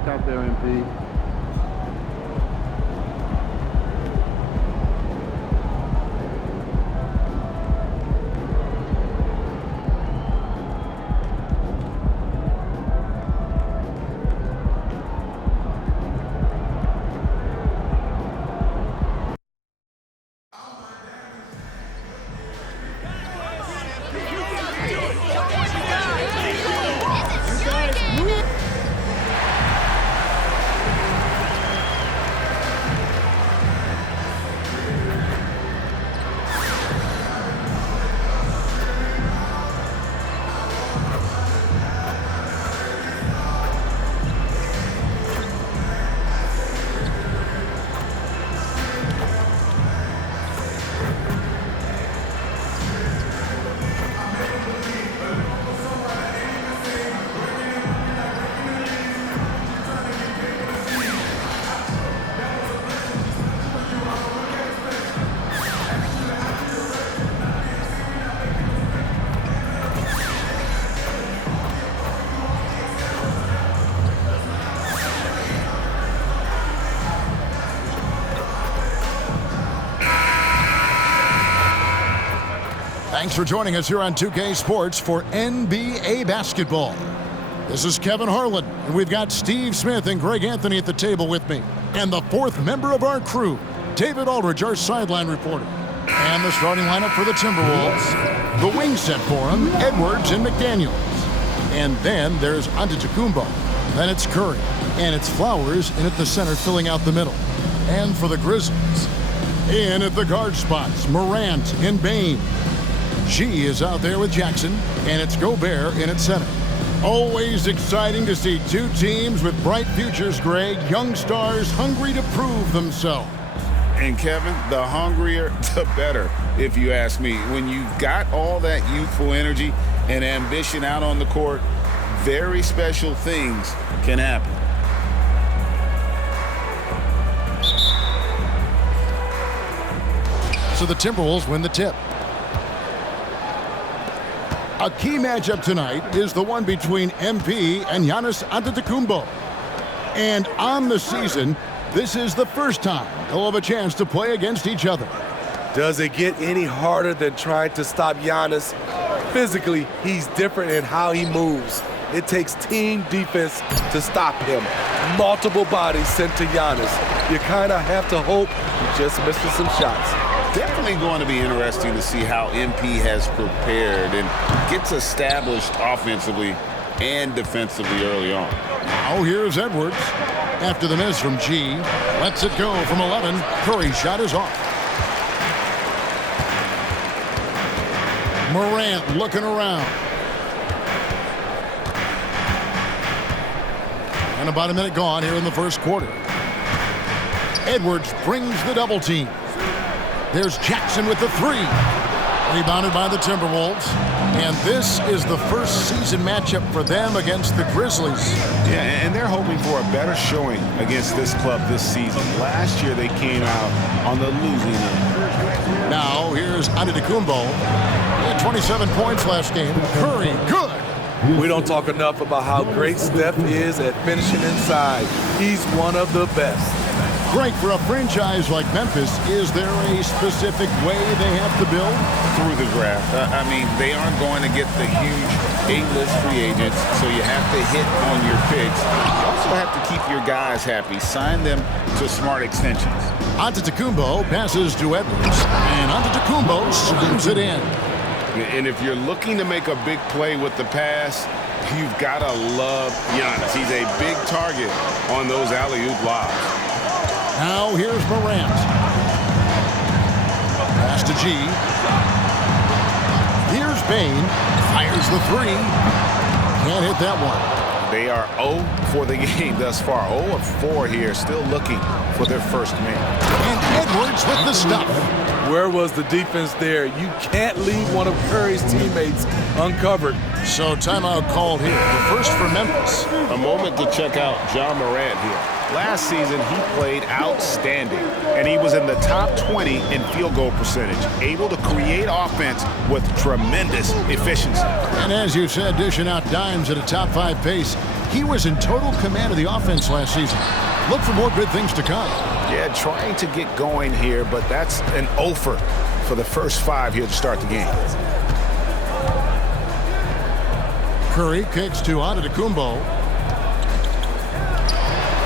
luck out there, MP. Thanks for joining us here on 2K Sports for NBA basketball. This is Kevin Harlan, and we've got Steve Smith and Greg Anthony at the table with me. And the fourth member of our crew, David Aldridge, our sideline reporter. And the starting lineup for the Timberwolves. The wing set for them, Edwards and McDaniels. And then there's Antetokounmpo. Then it's Curry. And it's Flowers in at the center filling out the middle. And for the Grizzlies, in at the guard spots, Morant and Bane. She is out there with Jackson, and it's Gobert in at center. Always exciting to see two teams with bright futures, Greg. Young stars hungry to prove themselves. And Kevin, the hungrier, the better, if you ask me. When you've got all that youthful energy and ambition out on the court, very special things can happen. So the Timberwolves win the tip. A key matchup tonight is the one between MP and Giannis Antetokounmpo. And on the season, this is the first time they'll have a chance to play against each other. Does it get any harder than trying to stop Giannis? Physically, he's different in how he moves. It takes team defense to stop him. Multiple bodies sent to Giannis. You kind of have to hope he just misses some shots. Definitely going to be interesting to see how MP has prepared and gets established offensively and defensively early on. Now here's Edwards. After the miss from G, lets it go from 11. Curry's shot is off. Morant looking around. And about a minute gone here in the first quarter. Edwards brings the double team. There's Jackson with the three. Rebounded by the Timberwolves. And this is the first season matchup for them against the Grizzlies. Yeah, and they're hoping for a better showing against this club this season. Last year they came out on the losing end. Now here's Antetokounmpo. He had 27 points last game. Curry, good. We don't talk enough about how great Steph is at finishing inside. He's one of the best. Great for a franchise like Memphis. Is there a specific way they have to build? Through the draft. I mean, they aren't going to get the huge A-list free agents, so you have to hit on your picks. You also have to keep your guys happy. Sign them to smart extensions. Antetokounmpo passes to Edwards, and Antetokounmpo slams it in. And if you're looking to make a big play with the pass, you've got to love Giannis. He's a big target on those alley-oop lobs. Now here's Morant. Pass to G. Here's Bane. Fires the three. Can't hit that one. They are 0 for the game thus far. 0 of 4 here, still looking for their first man. And Edwards with the stuff. Where was the defense there? You can't leave one of Curry's teammates uncovered. So timeout called here. The first for Memphis. A moment to check out Ja Morant here. Last season, he played outstanding, and he was in the top 20 in field goal percentage, able to create offense with tremendous efficiency. And as you said, dishing out dimes at a top 5 pace. He was in total command of the offense last season. Look for more good things to come. Yeah, trying to get going here, but that's an offer for the first 5 here to start the game. Curry kicks to Antetokounmpo.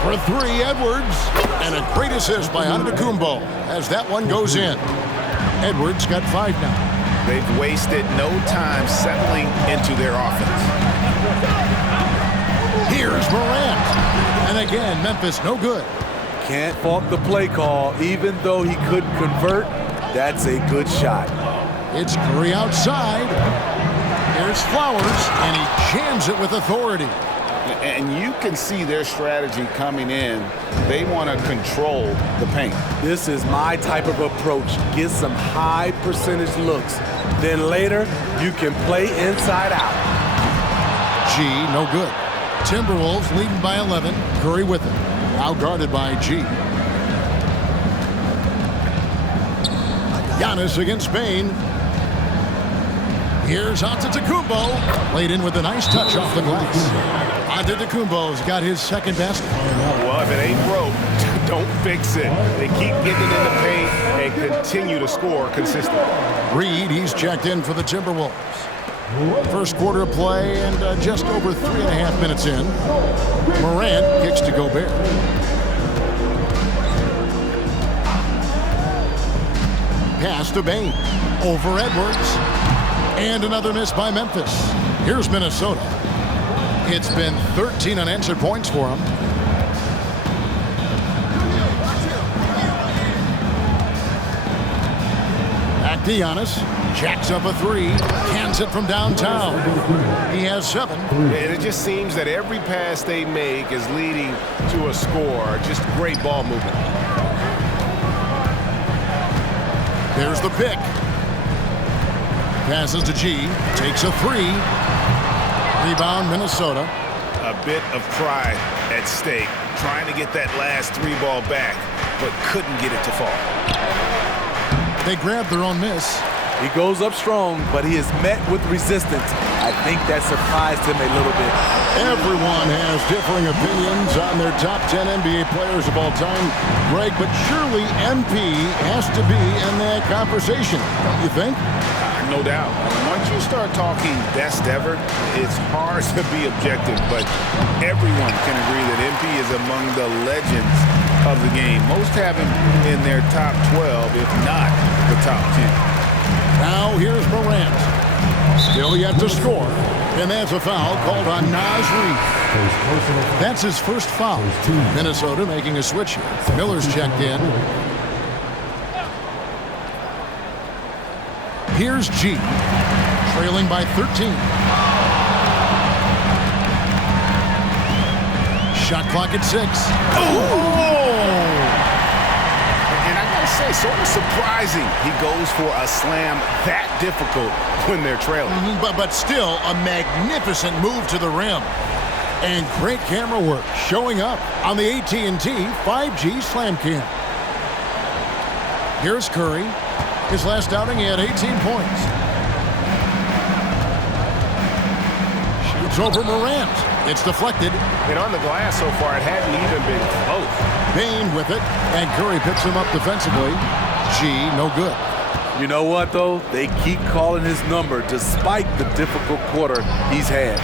For 3, Edwards. And a great assist by Antetokounmpo as that one goes in. Edwards got 5 now. They've wasted no time settling into their offense. Here's Morant. And again, Memphis no good. Can't fault the play call. Even though he couldn't convert, that's a good shot. It's Curry outside. Here's Flowers, and he jams it with authority. And you can see their strategy coming in. They want to control the paint. This is my type of approach. Get some high percentage looks. Then later, you can play inside out. G, no good. Timberwolves leading by 11. Curry with it. Out guarded by G. Giannis against Bane. Here's Antetokounmpo. Played in with a nice touch off the glass. Antetokounmpo's got his second basket. Well, if it ain't broke, don't fix it. They keep getting it in the paint and continue to score consistently. Reed, he's checked in for the Timberwolves. First quarter of play and just over 3.5 minutes in. Morant kicks to Gobert. Pass to Bane. Over Edwards. And another miss by Memphis. Here's Minnesota. It's been 13 unanswered points for them. Back to Giannis. Jacks up a 3. Cans it from downtown. He has 7. And it just seems that every pass they make is leading to a score. Just great ball movement. There's the pick. Passes to G. Takes a 3. Rebound, Minnesota. A bit of pride at stake. Trying to get that last 3 ball back, but couldn't get it to fall. They grab their own miss. He goes up strong, but he is met with resistance. I think that surprised him a little bit. Everyone has differing opinions on their top 10 NBA players of all time, Greg, but surely MP has to be in that conversation, don't you think? No doubt. Once you start talking best ever, it's hard to be objective, but everyone can agree that MP is among the legends of the game. Most have him in their top 12, if not the top 10. Now here's Morant. Still yet to score. And that's a foul called on Naz Reid. That's his first foul. Minnesota making a switch here. Miller's checked in. Here's G. Trailing by 13. Shot clock at 6. Oh! And I gotta say, sort of surprising he goes for a slam that difficult when they're trailing. But still a magnificent move to the rim. And great camera work showing up on the AT&T 5G Slam Cam. Here's Curry. His last outing, he had 18 points. Shoots over Morant. It's deflected. And on the glass so far, it hadn't even been close. Bane with it, and Curry picks him up defensively. G, no good. You know what, though? They keep calling his number despite the difficult quarter he's had.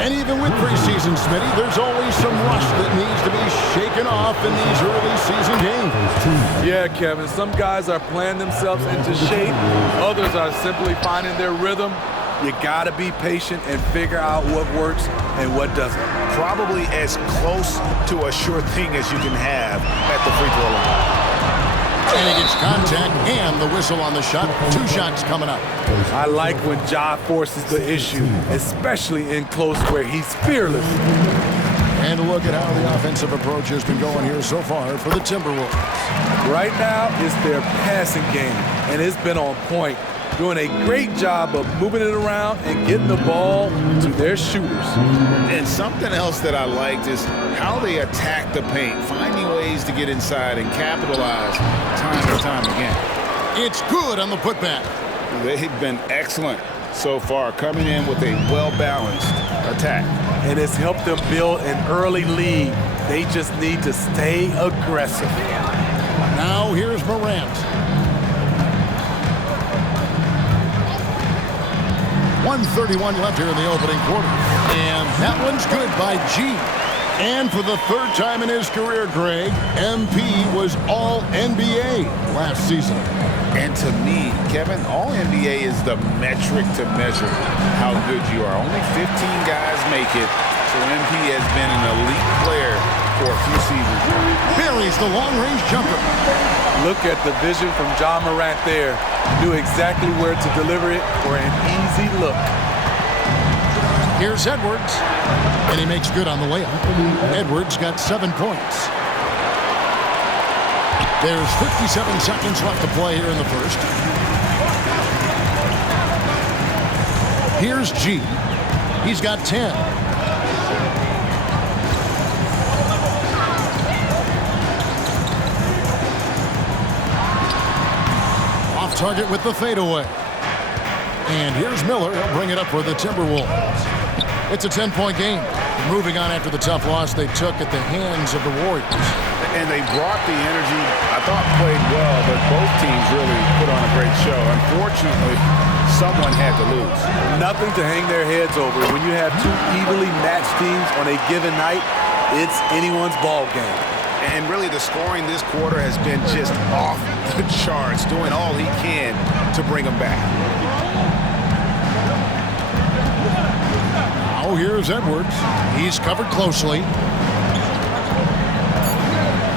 And even with preseason, Smitty, there's always some rust that needs to be shaken off in these early season games. Yeah, Kevin, some guys are playing themselves into shape. Others are simply finding their rhythm. You got to be patient and figure out what works and what doesn't. Probably as close to a sure thing as you can have at the free throw line. And he gets contact and the whistle on the shot. 2 shots coming up. I like when Ja forces the issue, especially in close where he's fearless. And look at how the offensive approach has been going here so far for the Timberwolves. Right now, it's their passing game, and it's been on point. Doing a great job of moving it around and getting the ball to their shooters. And something else that I liked is how they attack the paint, finding ways to get inside and capitalize time and time again. It's good on the putback. They've been excellent so far, coming in with a well-balanced attack. and it's helped them build an early lead. They just need to stay aggressive. Now here's Morant. 1:31 left here in the opening quarter. And that one's good by G. And for the third time in his career, Greg, MP was All-NBA last season. And to me, Kevin, All-NBA is the metric to measure how good you are. Only 15 guys make it, so MP has been an elite player for a few seasons. Buries the long-range jumper. Look at the vision from John Morant there. Knew exactly where to deliver it for an easy look. Here's Edwards, and he makes good on the layup. Edwards got 7 points. There's 57 seconds left to play here in the first. Here's G. He's got 10. Off target with the fadeaway. And here's Miller. He'll bring it up for the Timberwolves. It's a 10-point game. Moving on after the tough loss they took at the hands of the Warriors. And they brought the energy, I thought played well, but both teams really put on a great show. Unfortunately, someone had to lose. Nothing to hang their heads over. When you have two evenly matched teams on a given night, it's anyone's ball game. And really the scoring this quarter has been just off the charts, doing all he can to bring them back. Now here's Edwards. He's covered closely.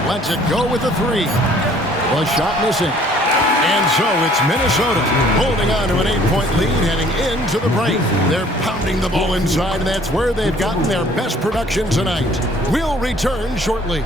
Lets it go with the three. The shot missing. And so it's Minnesota holding on to an 8-point lead heading into the break. They're pounding the ball inside, and that's where they've gotten their best production tonight. We'll return shortly.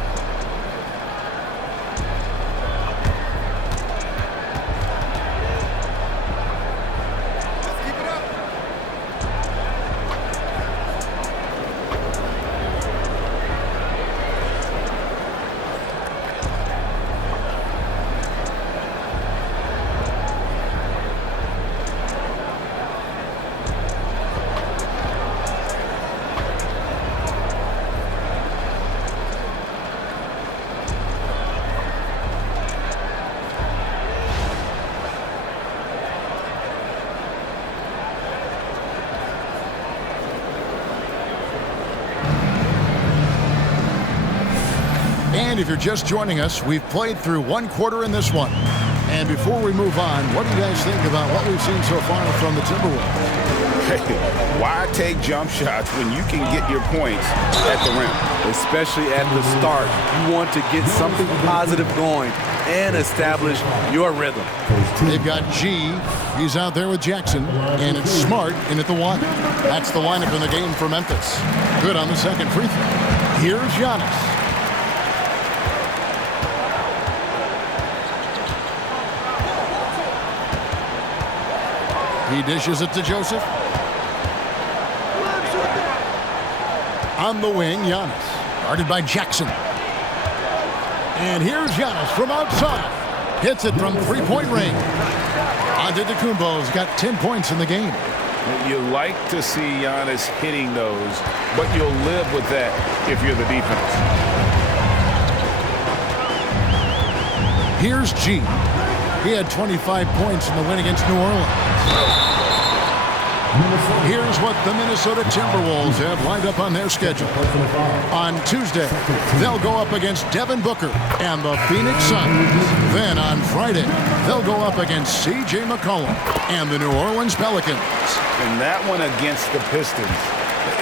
And if you're just joining us, we've played through one quarter in this one. And before we move on, what do you guys think about what we've seen so far from the Timberwolves? Hey, why take jump shots when you can get your points at the rim? Especially at the start. You want to get something positive going and establish your rhythm. They've got G. He's out there with Jackson. And it's Smart in at the one. That's the lineup in the game for Memphis. Good on the second free throw. Here's Giannis. He dishes it to Joseph. On the wing, Giannis. Guarded by Jackson. And here's Giannis from outside. Hits it from three-point range. Antetokounmpo's got 10 points in the game. You like to see Giannis hitting those, but you'll live with that if you're the defense. Here's G. He had 25 points in the win against New Orleans. Here's what the Minnesota Timberwolves have lined up on their schedule. On Tuesday, they'll go up against Devin Booker and the Phoenix Suns. Then on Friday, they'll go up against C.J. McCollum and the New Orleans Pelicans. And that one against the Pistons,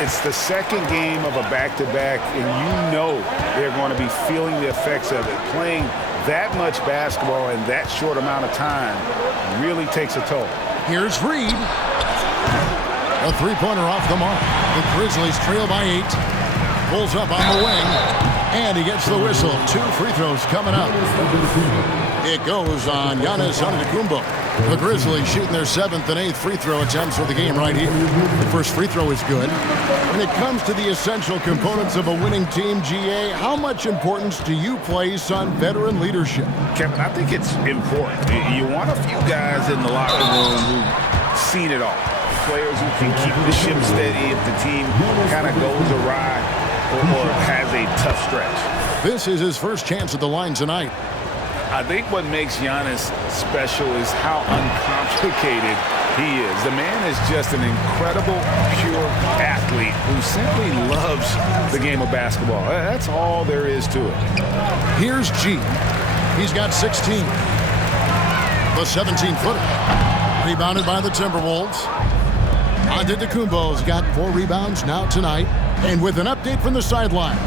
it's the second game of a back-to-back, and you know they're going to be feeling the effects of it. Playing that much basketball in that short amount of time really takes a toll. Here's Reed. A three-pointer off the mark. The Grizzlies trail by 8. Pulls up on the wing. And he gets the whistle. 2 free throws coming up. It goes on Giannis Antetokounmpo. The Grizzlies shooting their 7th and 8th free throw attempts for the game right here. The first free throw is good. When it comes to the essential components of a winning team, GA, how much importance do you place on veteran leadership? Kevin, I think it's important. You want a few guys in the locker room who've seen it all. players who can keep the ship steady if the team kind of goes awry or has a tough stretch. This is his first chance at the line tonight. I think what makes Giannis special is how uncomplicated he is. The man is just an incredible, pure athlete who simply loves the game of basketball. That's all there is to it. Here's G. He's got 16. The 17-footer. Rebounded by the Timberwolves. Antetokounmpo's got 4 rebounds now tonight. And with an update from the sidelines,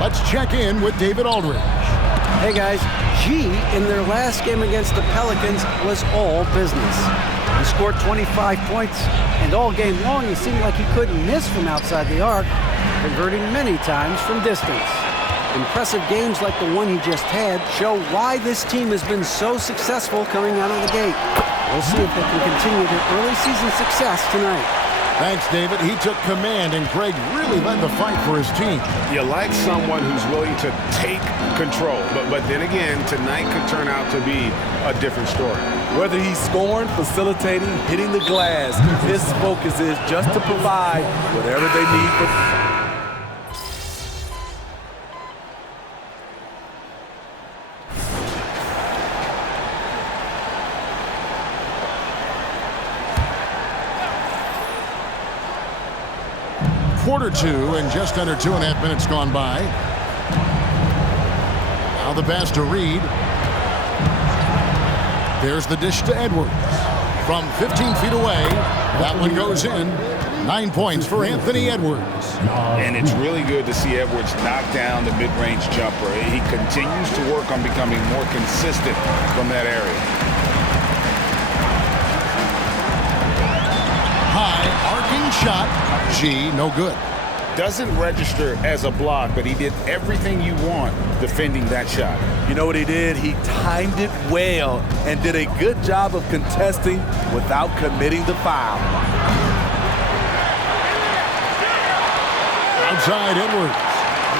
let's check in with David Aldridge. Hey guys, G in their last game against the Pelicans was all business. He scored 25 points, and all game long he seemed like he couldn't miss from outside the arc, converting many times from distance. Impressive games like the one he just had show why this team has been so successful coming out of the gate. We'll see if they can continue their early season success tonight. Thanks, David. He took command, and Greg really led the fight for his team. You like someone who's willing to take control. But then again, tonight could turn out to be a different story. Whether he's scoring, facilitating, hitting the glass, his focus is just to provide whatever they need for... Quarter 2 and just under 2.5 minutes gone by. Now the pass to Reed. There's the dish to Edwards. From 15 feet away, that one goes in. 9 points for Anthony Edwards. And it's really good to see Edwards knock down the mid-range jumper. He continues to work on becoming more consistent from that area. High arcing shot. G, no good. Doesn't register as a block, but he did everything you want defending that shot. You know what he did? He timed it well and did a good job of contesting without committing the foul. Outside Edwards.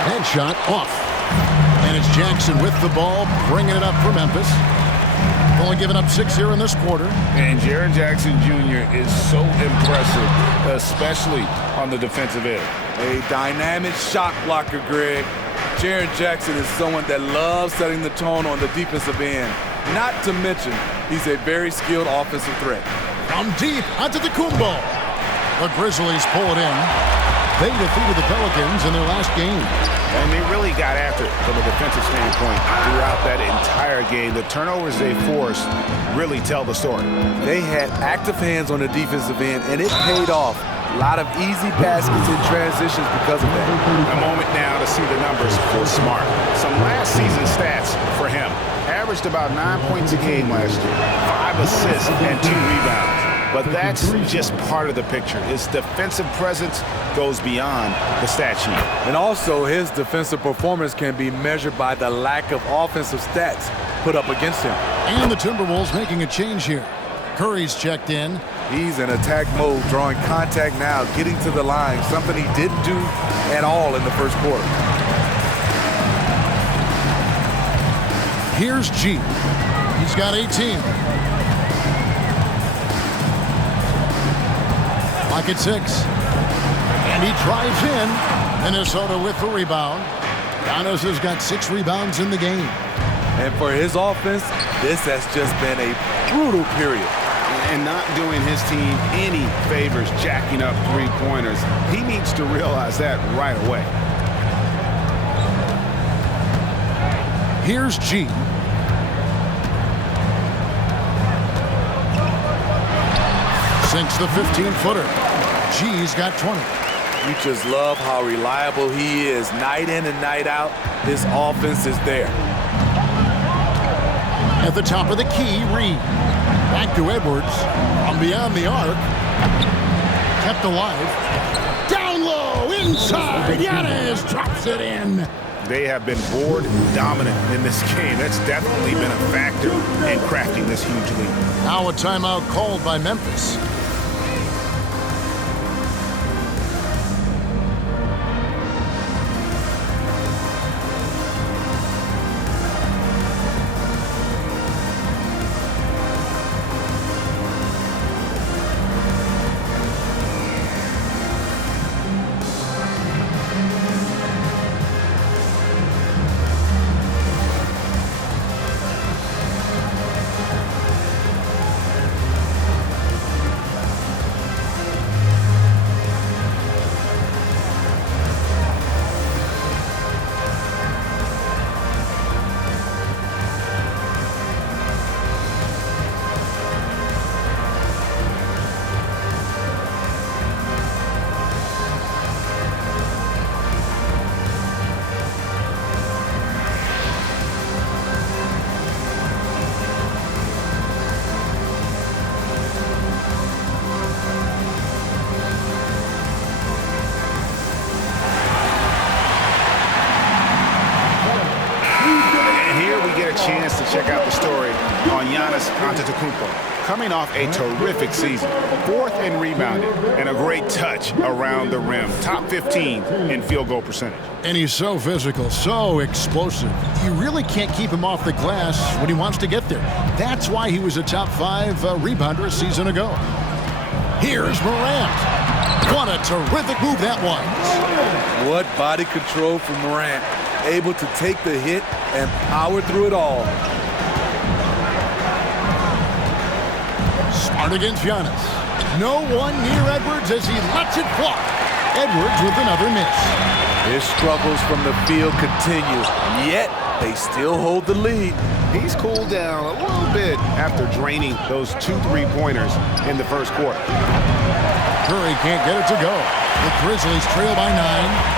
That shot off. And it's Jackson with the ball, bringing it up for Memphis. Only giving up 6 here in this quarter. And Jaren Jackson Jr. is so impressive, especially on the defensive end. A dynamic shot blocker, Greg. Jaren Jackson is someone that loves setting the tone on the defensive end. Not to mention, he's a very skilled offensive threat. From deep onto the Kumbo. The Grizzlies pull it in. They defeated the Pelicans in their last game. And they really got after it from a defensive standpoint throughout that entire game. The turnovers they forced really tell the story. They had active hands on the defensive end, and it paid off. A lot of easy baskets and transitions because of that. A moment now to see the numbers for Smart. Some last season stats for him. Averaged about 9 points a game last year, 5 assists and 2 rebounds. But that's just part of the picture. His defensive presence goes beyond the stat sheet. And also, his defensive performance can be measured by the lack of offensive stats put up against him. And the Timberwolves making a change here. Curry's checked in. He's in attack mode, drawing contact now, getting to the line, something he didn't do at all in the first quarter. Here's G. He's got 18. Clock at 6. And he drives in. Minnesota with the rebound. Giannis has got 6 rebounds in the game. And for his offense, this has just been a brutal period. And not doing his team any favors jacking up three-pointers. He needs to realize that right away. Here's G. Sinks the 15-footer. G's got 20. You just love how reliable he is. Night in and night out, his offense is there. At the top of the key, Reed. Back to Edwards. From beyond the arc. Kept alive. Down low, inside. Giannis drops it in. They have been board dominant in this game. That's definitely been a factor in crafting this huge lead. Now a timeout called by Memphis. chance to check out the story on Giannis Antetokounmpo. Coming off a terrific season, 4th in rebounding, and a great touch around the rim. Top 15 in field goal percentage. And he's so physical, so explosive. You really can't keep him off the glass when he wants to get there. That's why he was a top 5 rebounder a season ago. Here's Morant. What a terrific move that was. What body control from Morant. Able to take the hit and power through it all. Smart against Giannis. No one near Edwards as he lets it fly. Edwards with another miss. His struggles from the field continue, yet they still hold the lead. He's cooled down a little bit after draining those 2 3-pointers in the first quarter. Curry can't get it to go. The Grizzlies trail by 9.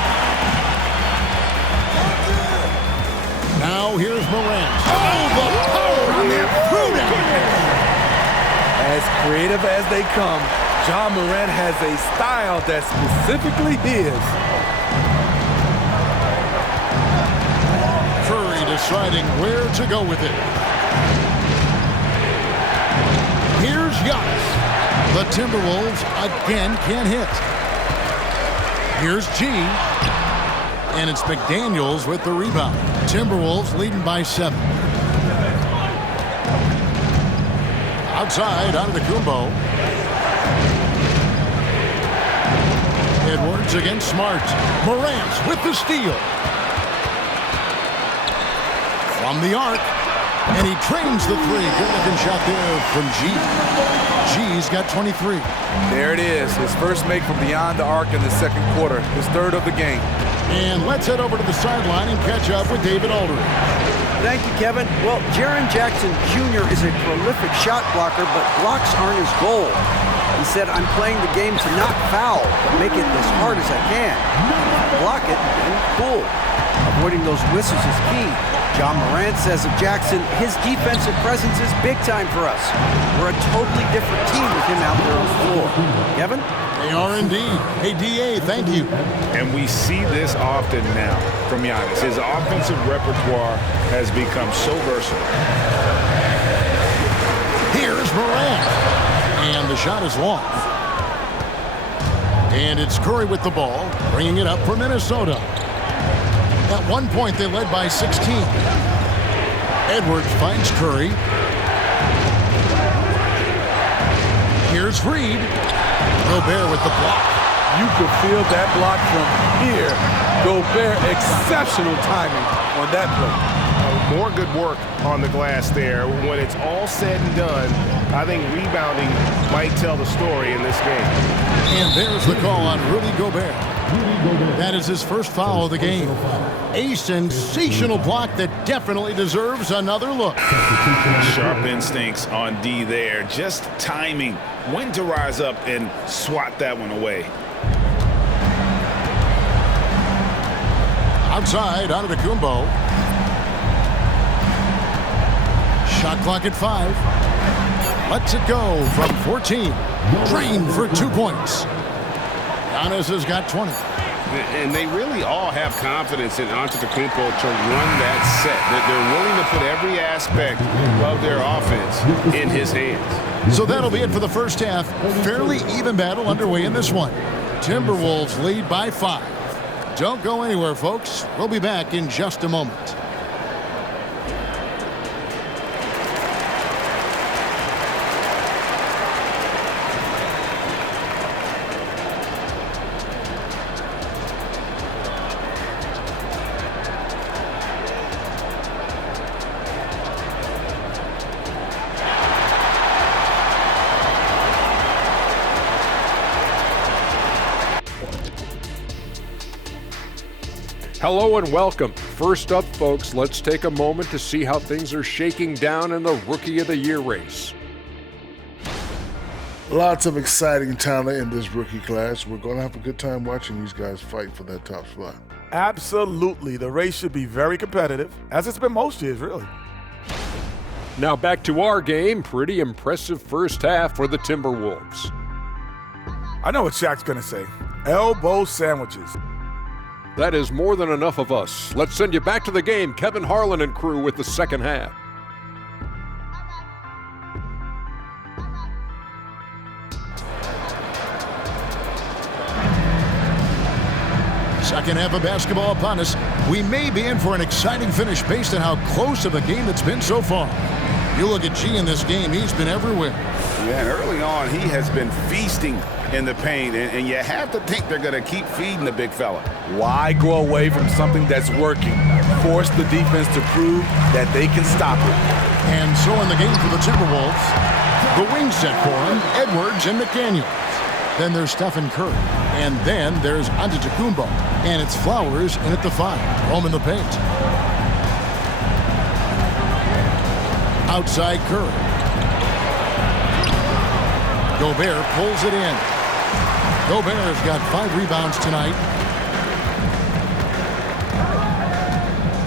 Now here's Morant. Oh, the power on that throwdown. As creative as they come, Ja Morant has a style that's specifically his. Curry deciding where to go with it. Here's Giannis. The Timberwolves again can't hit. Here's G. And it's McDaniels with the rebound. Timberwolves leading by 7. Outside, Antetokounmpo. Edwards against Smart. Morant with the steal. From the arc. And he trains the 3. Good-looking shot there from G. G's got 23. There it is. His first make from beyond the arc in the second quarter. His 3rd of the game. And let's head over to the sideline and catch up with David Aldridge. Thank you, Kevin. Well, Jaren Jackson Jr. is a prolific shot blocker, but blocks aren't his goal. He said, I'm playing the game to not foul, but make it as hard as I can. Block it and cool. Avoiding those whistles is key. John Morant says of Jackson, his defensive presence is big time for us. We're a totally different team with him out there on the floor. Kevin? They are indeed. Hey, D.A., thank you. And we see this often now from Giannis. His offensive repertoire has become so versatile. Here's Morant. And the shot is long. And it's Curry with the ball, bringing it up for Minnesota. At one point, they led by 16. Edwards finds Curry. Here's Reed. Gobert with the block. You could feel that block from here. Gobert, exceptional timing on that play. More good work on the glass there. When it's all said and done, I think rebounding might tell the story in this game. And there's the call on Rudy Gobert. That is his first foul of the game. A sensational block that definitely deserves another look. Sharp instincts on D there. Just timing when to rise up and swat that one away. Outside, Antetokounmpo. Shot clock at 5. Lets it go from 14. Drained for 2 points. Giannis has got 20. And they really all have confidence in Antetokounmpo to run that set. That they're willing to put every aspect of their offense in his hands. So that'll be it for the first half. Fairly even battle underway in this one. Timberwolves lead by 5. Don't go anywhere, folks. We'll be back in just a moment. Hello and welcome. First up, folks, let's take a moment to see how things are shaking down in the Rookie of the Year race. Lots of exciting talent in this rookie class. We're going to have a good time watching these guys fight for that top spot. Absolutely. The race should be very competitive, as it's been most years, really. Now back to our game. Pretty impressive first half for the Timberwolves. I know what Shaq's going to say. Elbow sandwiches. That is more than enough of us. Let's send you back to the game. Kevin Harlan and crew with the second half. Second half of basketball upon us. We may be in for an exciting finish based on how close of a game it's been so far. You look at G in this game, he's been everywhere. Yeah, and early on, he has been feasting in the paint, and you have to think they're going to keep feeding the big fella. Why go away from something that's working? Force the defense to prove that they can stop it. And so in the game for the Timberwolves, the wing set for him, Edwards and McDaniels. Then there's Stephen Curry. And then there's Antetokounmpo. And it's Flowers in at the 5. Home in the paint. Outside Curry. Gobert pulls it in. Gobert has got 5 rebounds tonight.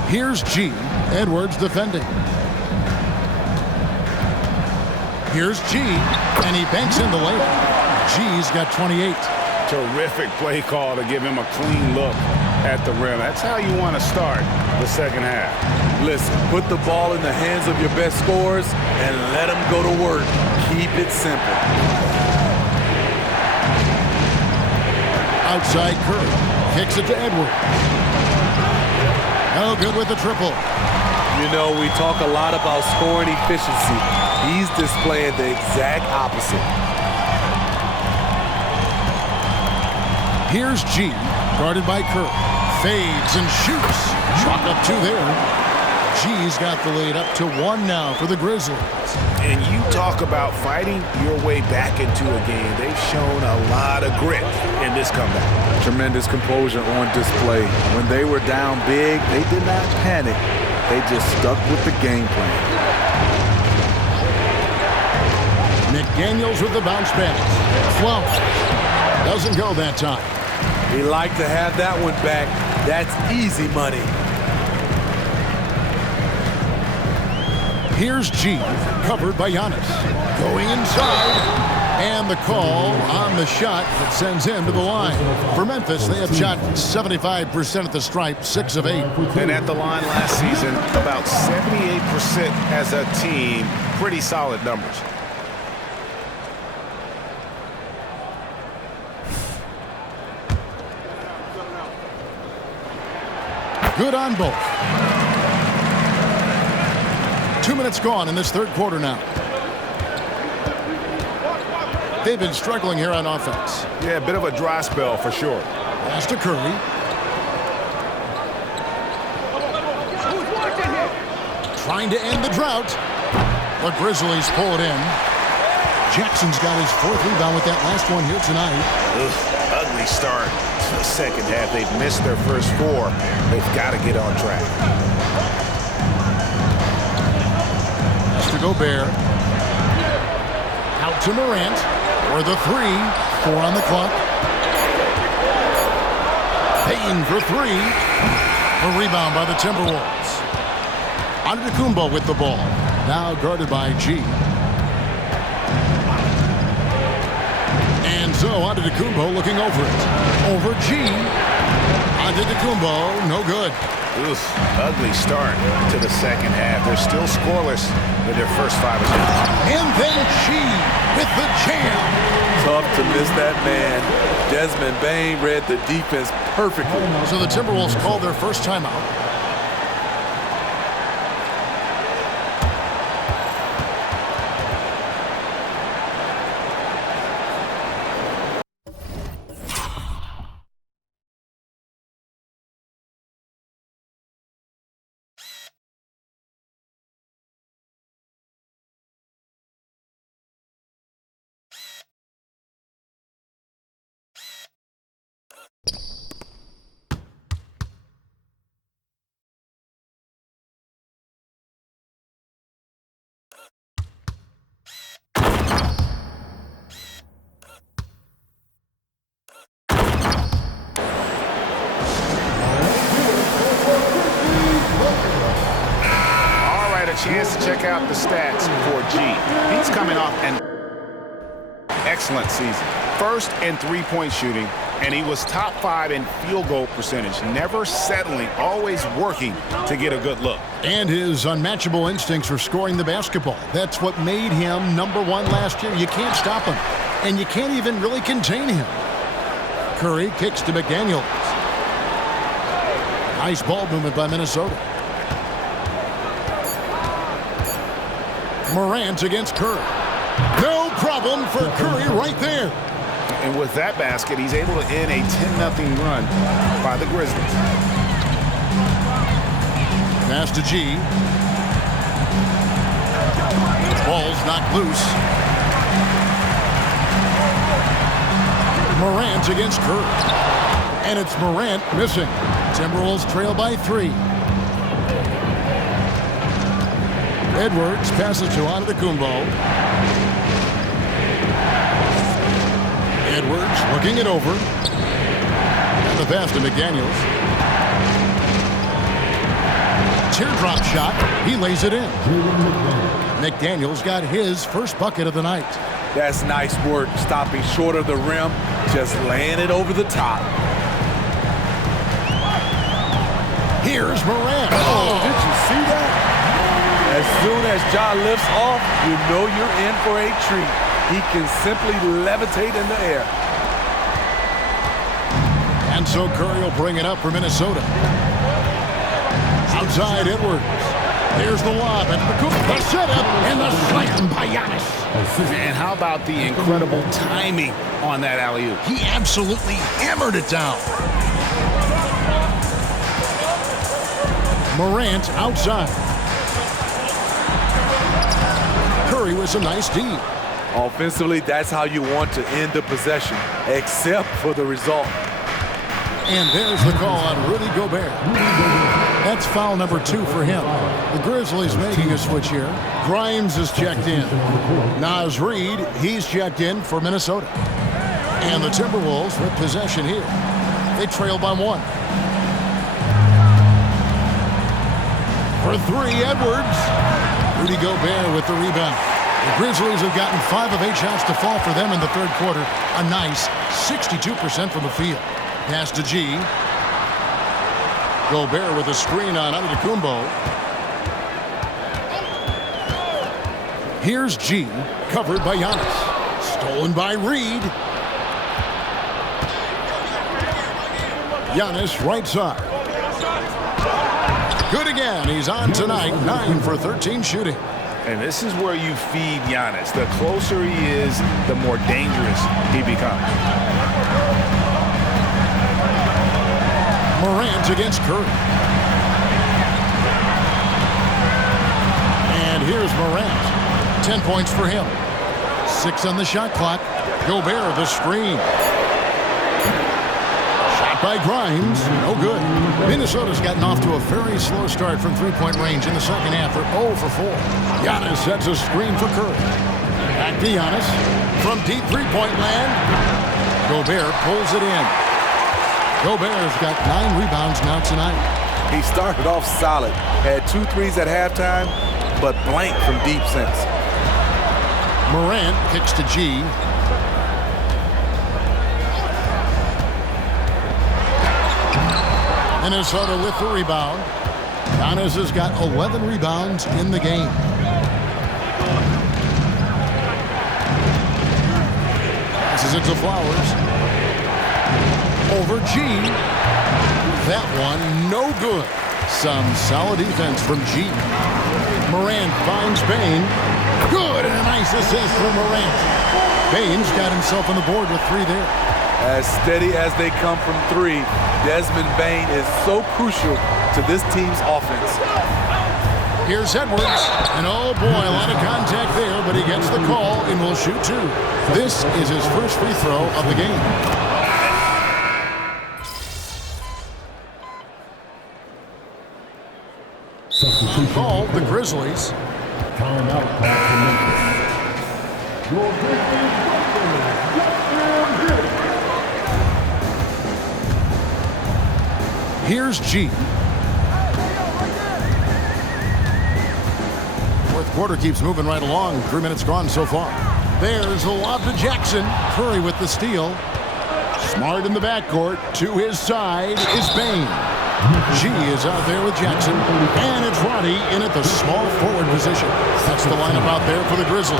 Here's G. Edwards defending. Here's G. And he banks in the layup. G's got 28. Terrific play call to give him a clean look at the rim. That's how you want to start the second half. Listen, put the ball in the hands of your best scorers and let them go to work. Keep it simple. Outside Curry. Kicks it to Edwards. No good with the triple. You know, we talk a lot about scoring efficiency. He's displaying the exact opposite. Here's G, guarded by Curry. Fades and shoots. Chalk up 2 there. G's got the lead up to 1 now for the Grizzlies. And you talk about fighting your way back into a game. They've shown a lot of grit in this comeback. Tremendous composure on display. When they were down big, they did not panic. They just stuck with the game plan. McDaniels with the bounce pass. Flowers. Doesn't go that time. He liked to have that one back. That's easy money. Here's G, covered by Giannis. Going inside. And the call on the shot that sends him to the line. For Memphis, they have shot 75% at the stripe, 6 of 8. And at the line last season, about 78% as a team. Pretty solid numbers. Good on both. 2 minutes gone in this third quarter now. They've been struggling here on offense. Yeah, a bit of a dry spell for sure. Pass to Curry. Trying to end the drought. The Grizzlies pull it in. Jackson's got his 4th rebound with that last one here tonight. Ugly start to the second half. They've missed their first 4. They've got to get on track. Mr. Gobert. Out to Morant. For the 3. 4 on the clock. Payton for 3. A rebound by the Timberwolves. Antetokounmpo with the ball. Now guarded by G. And so Antetokounmpo looking over it. Over G. Antetokounmpo, no good. Ugly start to the second half. They're still scoreless in their first 5 attempts. And then G with the jam. Tough to miss that man. Desmond Bane read the defense perfectly. So the Timberwolves call their first timeout. Chance to check out the stats for G. He's coming off an excellent season. First in 3-point shooting, and he was top 5 in field goal percentage. Never settling, always working to get a good look. And his unmatchable instincts for scoring the basketball. That's what made him #1 last year. You can't stop him, and you can't even really contain him. Curry kicks to McDaniels. Nice ball movement by Minnesota. Morant against Curry. No problem for Curry right there. And with that basket, he's able to end a 10-0 run by the Grizzlies. Pass to G. Ball's knocked loose. Morant against Curry. And it's Morant missing. Timberwolves trail by 3. Edwards passes to Antetokounmpo. Edwards looking it over. And the pass to McDaniels. Teardrop shot. He lays it in. McDaniels got his first bucket of the night. That's nice work, stopping short of the rim, just laying it over the top. Here's Morant. Oh, did you see that? As soon as Ja lifts off, you know you're in for a treat. He can simply levitate in the air. And so Curry will bring it up for Minnesota. Outside Edwards. There's the lob and the setup and the slam by Giannis. And how about the incredible timing on that alley-oop? He absolutely hammered it down. Morant outside. Curry with some nice D. Offensively, that's how you want to end the possession, except for the result. And there's the call on Rudy Gobert. That's foul number 2 for him. The Grizzlies making a switch here. Grimes is checked in. Naz Reid, he's checked in for Minnesota. And the Timberwolves with possession here. They trail by 1. For 3, Edwards. Rudy Gobert with the rebound. The Grizzlies have gotten 5 of 8 shots to fall for them in the third quarter. A nice 62% from the field. Pass to G. Gobert with a screen on Antetokounmpo. Here's G, covered by Giannis. Stolen by Reid. Giannis right side. Good again. He's on tonight. 9 for 13 shooting. And this is where you feed Giannis. The closer he is, the more dangerous he becomes. Morant against Curry. And here's Morant. 10 points for him. 6 on the shot clock. Gobert the screen. Shot by Grimes. No good. Minnesota's gotten off to a very slow start from three-point range in the second half. They're 0 for 4. Giannis sets a screen for Curry. Back to Giannis. From deep three-point land. Gobert pulls it in. Gobert's got 9 rebounds now tonight. He started off solid, had 2 threes at halftime, but blanked from deep since. Morant kicks to G. Minnesota with the rebound. Giannis has got 11 rebounds in the game. Passes it to Flowers. Over G. That one no good. Some solid defense from G. Morant finds Bane. Good, and a nice assist from Morant. Bane's got himself on the board with 3 there. As steady as they come from 3, Desmond Bane is so crucial to this team's offense. Here's Edwards, and oh boy, a lot of contact there, but he gets the call and will shoot 2. This is his first free throw of the game. Call the Grizzlies. Here's G. Fourth quarter keeps moving right along. 3 minutes gone so far. There's the lob to Jackson. Curry with the steal. Smart in the backcourt. To his side is Bane. G is out there with Jackson. And it's Roddy in at the small forward position. That's the lineup out there for the Grizzlies.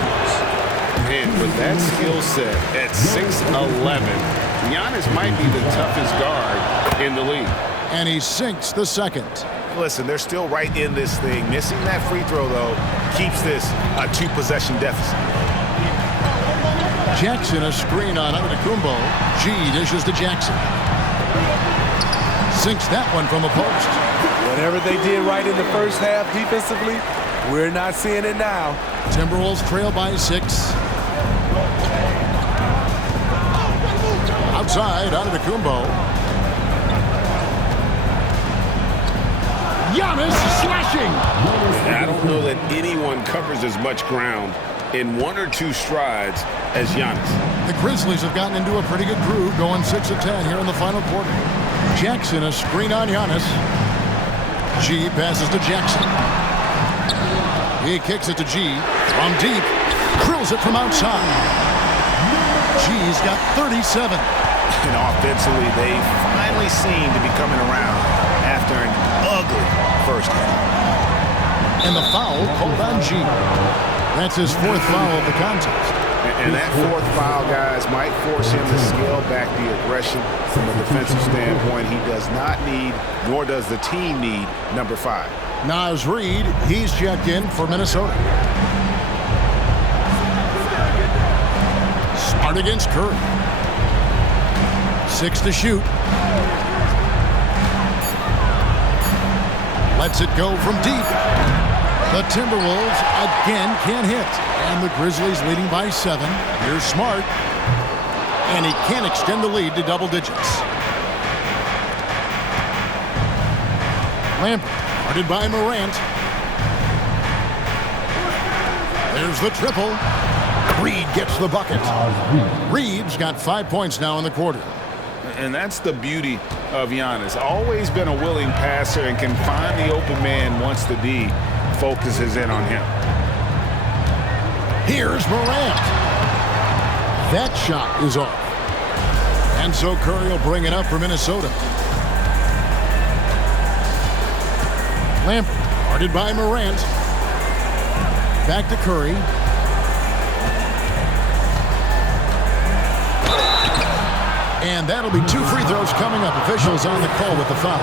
And with that skill set at 6'11", Giannis might be the toughest guard in the league. And he sinks the second. Listen, they're still right in this thing. Missing that free throw, though, keeps this a 2-possession deficit. Jackson, a screen on Antetokounmpo. G dishes to Jackson. Sinks that one from the post. Whatever they did right in the first half defensively, we're not seeing it now. Timberwolves trail by 6. Outside, Antetokounmpo. Giannis slashing. I don't know that anyone covers as much ground in 1 or 2 strides as Giannis. The Grizzlies have gotten into a pretty good groove, going 6 of 10 here in the final quarter. Jackson, a screen on Giannis. G passes to Jackson. He kicks it to G from deep. Drills it from outside. G's got 37. And offensively, they finally seem to be coming around after an ugly first half. And the foul called on G. That's his 4th foul of the contest. And that 4th foul, guys, might force him to scale back the aggression from a defensive standpoint. He does not need, nor does the team need, number 5. Naz Reid, he's checked in for Minnesota. Smart against Curry. 6 to shoot. Lets it go from deep. The Timberwolves again can't hit. And the Grizzlies leading by 7. Here's Smart. And he can't extend the lead to double digits. Lampard, guarded by Morant. There's the triple. Reed gets the bucket. Reed's got 5 points now in the quarter. And that's the beauty of Giannis. Always been a willing passer and can find the open man once the D focuses in on him. Here's Morant. That shot is off. And so Curry will bring it up for Minnesota. Lampard, guarded by Morant. Back to Curry. And that'll be 2 free throws coming up. Officials on the call with the foul.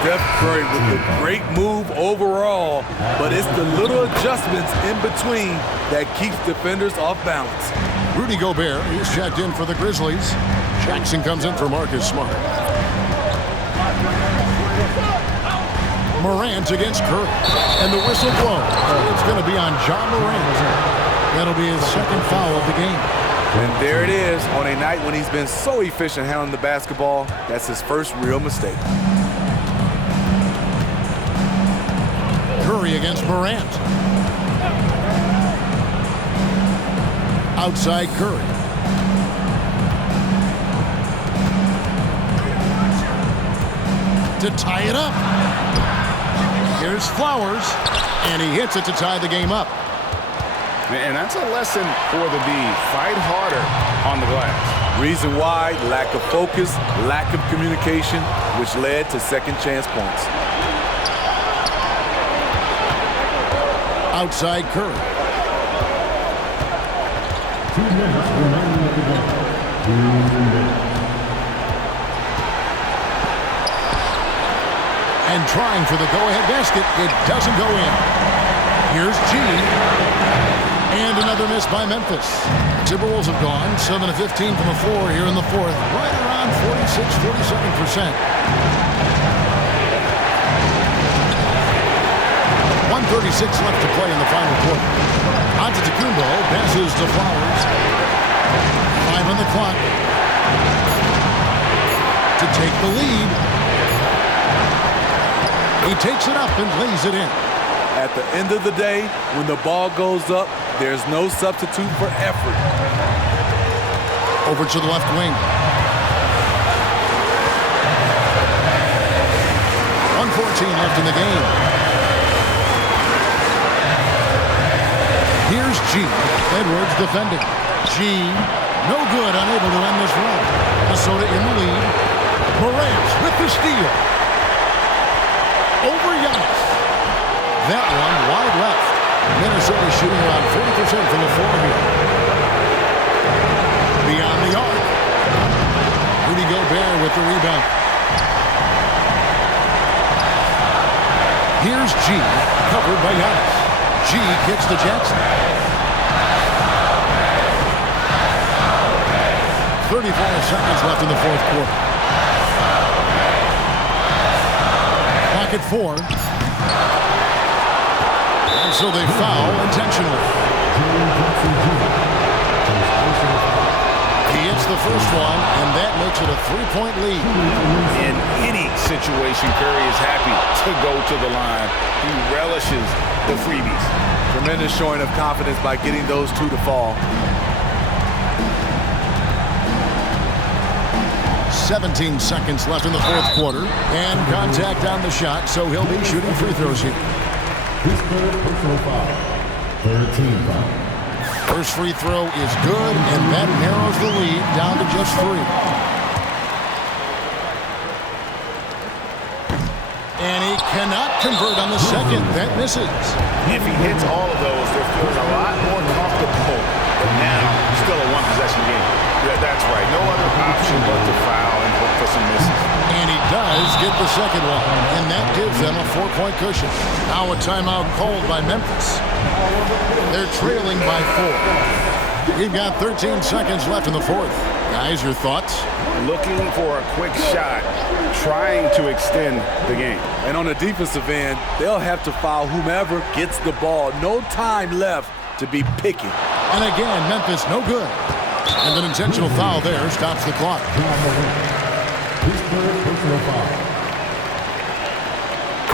Steph Curry with a great move overall, but it's the little adjustments in between that keeps defenders off balance. Rudy Gobert, he's checked in for the Grizzlies. Jackson comes in for Marcus Smart. Morant against Curry. And the whistle blows. It's going to be on John Morant. That'll be his 2nd foul of the game. And there it is, on a night when he's been so efficient handling the basketball, that's his first real mistake. Curry against Morant. Outside Curry. To tie it up. Here's Flowers. And he hits it to tie the game up. And that's a lesson for the D. Fight harder on the glass. Reason why, lack of focus, lack of communication, which led to second chance points. Outside Curry. And trying for the go-ahead basket. It doesn't go in. Here's G. And another miss by Memphis. Timberwolves have gone 7 of 15 from the floor here in the 4th. Right around 46-47%. 1:36 left to play in the final quarter. Antetokounmpo passes to Flowers. 5 on the clock. To take the lead. He takes it up and lays it in. At the end of the day, when the ball goes up, there's no substitute for effort. Over to the left wing. 1:14 left in the game. Here's G. Edwards defending. G, no good, unable to end this run. Minnesota in the lead. Morant with the steal. Over Giannis. That one wide left. Minnesota shooting around 40% from the floor here. Beyond the arc. Rudy Gobert with the rebound. Here's G, covered by Giannis. G kicks to Jackson. 35 seconds left in the fourth quarter. Clock at 4. And so they foul intentionally. He hits the first one, and that makes it a 3-point lead. In any situation, Curry is happy to go to the line. He relishes the freebies. Tremendous showing of confidence by getting those two to fall. 17 seconds left in the fourth quarter, and contact on the shot, so he'll be shooting free throws here. First free throw is good, and that narrows the lead down to just 3. And he cannot convert on the second. That misses. If he hits all of those, they're feeling a lot more comfortable. But now, still a one-possession game. Yeah, that's right. No other option but to foul and hope for some misses. And he does get the second one, and that gives them a 4-point cushion. Now a timeout called by Memphis. They're trailing by 4. We've got 13 seconds left in the fourth. Guys, your thoughts? Looking for a quick shot, trying to extend the game. And on the defensive end, they'll have to foul whomever gets the ball. No time left to be picky. And again, Memphis no good. And an intentional foul there stops the clock.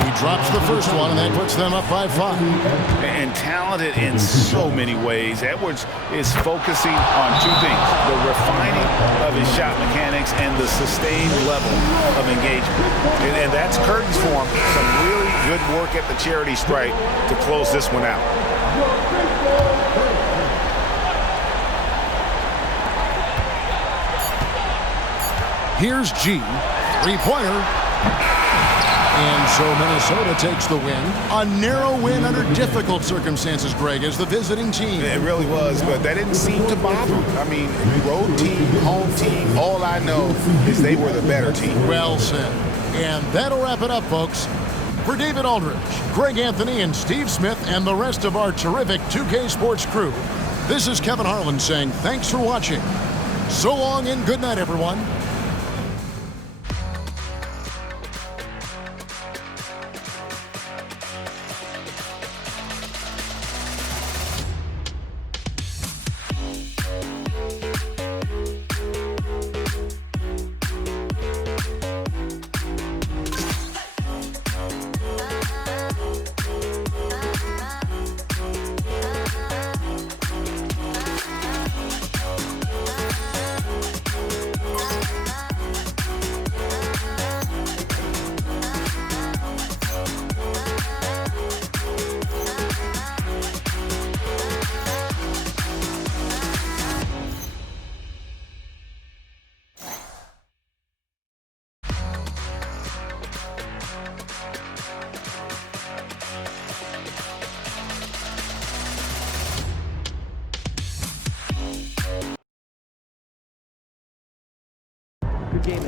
He drops the first one, and that puts them up by 5. And talented in so many ways. Edwards is focusing on 2 things: the refining of his shot mechanics and the sustained level of engagement. And that's curtains for him. Some really good work at the charity stripe to close this one out. Here's G, 3-pointer. And so Minnesota takes the win. A narrow win under difficult circumstances, Greg, as the visiting team. It really was, but that didn't seem to bother him. I mean, road team, home team, all I know is they were the better team. Well said. And that'll wrap it up, folks. For David Aldridge, Greg Anthony, and Steve Smith, and the rest of our terrific 2K Sports crew, this is Kevin Harlan saying thanks for watching. So long and good night, everyone. Game